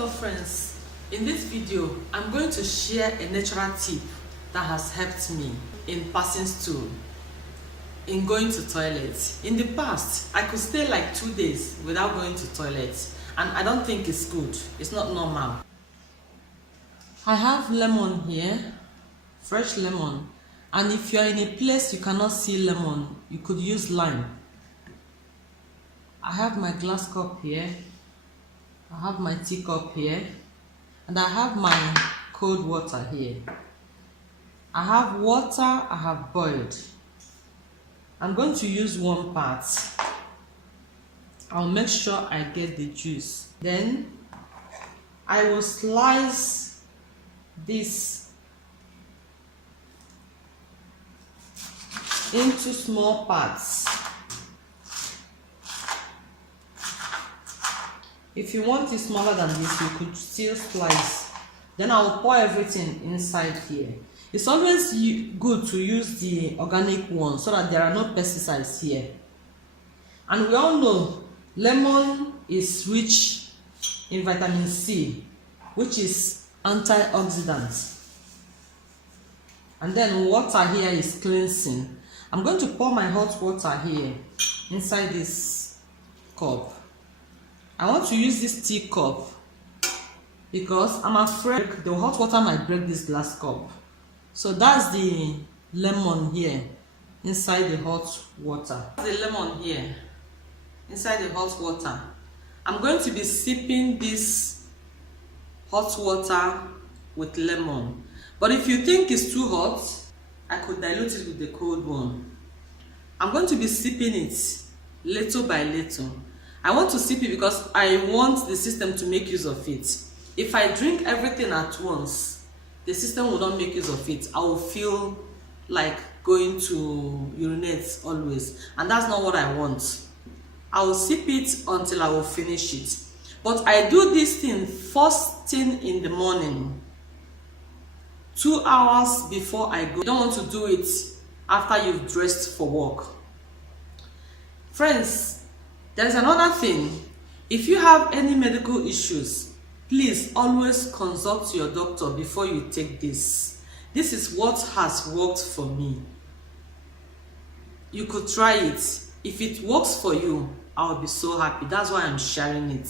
Hello friends, in this video I'm going to share a natural tip that has helped me in passing stool, in going to toilet. In the past I could stay like 2 days without going to toilet, and I don't think it's good. It's not normal. I have lemon here, fresh lemon, and if you're in a place you cannot see lemon, you could use lime. I have my glass cup here, I have my teacup here, and I have my cold water here. I have water I have boiled. I'm going to use one part. I'll make sure I get the juice. Then I will slice this into small parts. If you want it smaller than this, you could still slice. Then I will pour everything inside here. It's always good to use the organic one so that there are no pesticides here. And we all know lemon is rich in vitamin C, which is antioxidant. And then water here is cleansing. I'm going to pour my hot water here inside this cup. I want to use this teacup because I'm afraid the hot water might break this glass cup. So that's the lemon here inside the hot water. The lemon here inside the hot water. I'm going to be sipping this hot water with lemon. But if you think it's too hot, I could dilute it with the cold one. I'm going to be sipping it little by little. I want to sip it because I want the system to make use of it. If I drink everything at once, the system will not make use of it. I will feel like going to urinate always, and that's not what I want. I will sip it until I will finish it. But I do this thing first thing in the morning, 2 hours before I go. You don't want to do it after you've dressed for work. Friends, there's another thing. If you have any medical issues, please always consult your doctor before you take this. This is what has worked for me. You could try it. If it works for you, I'll be so happy. That's why I'm sharing it.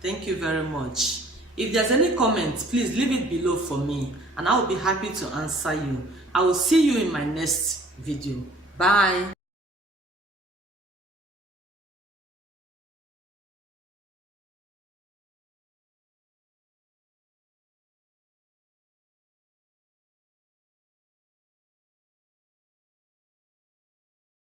Thank you very much. If there's any comments, please leave it below for me, and I'll be happy to answer you. I will see you in my next video. Bye.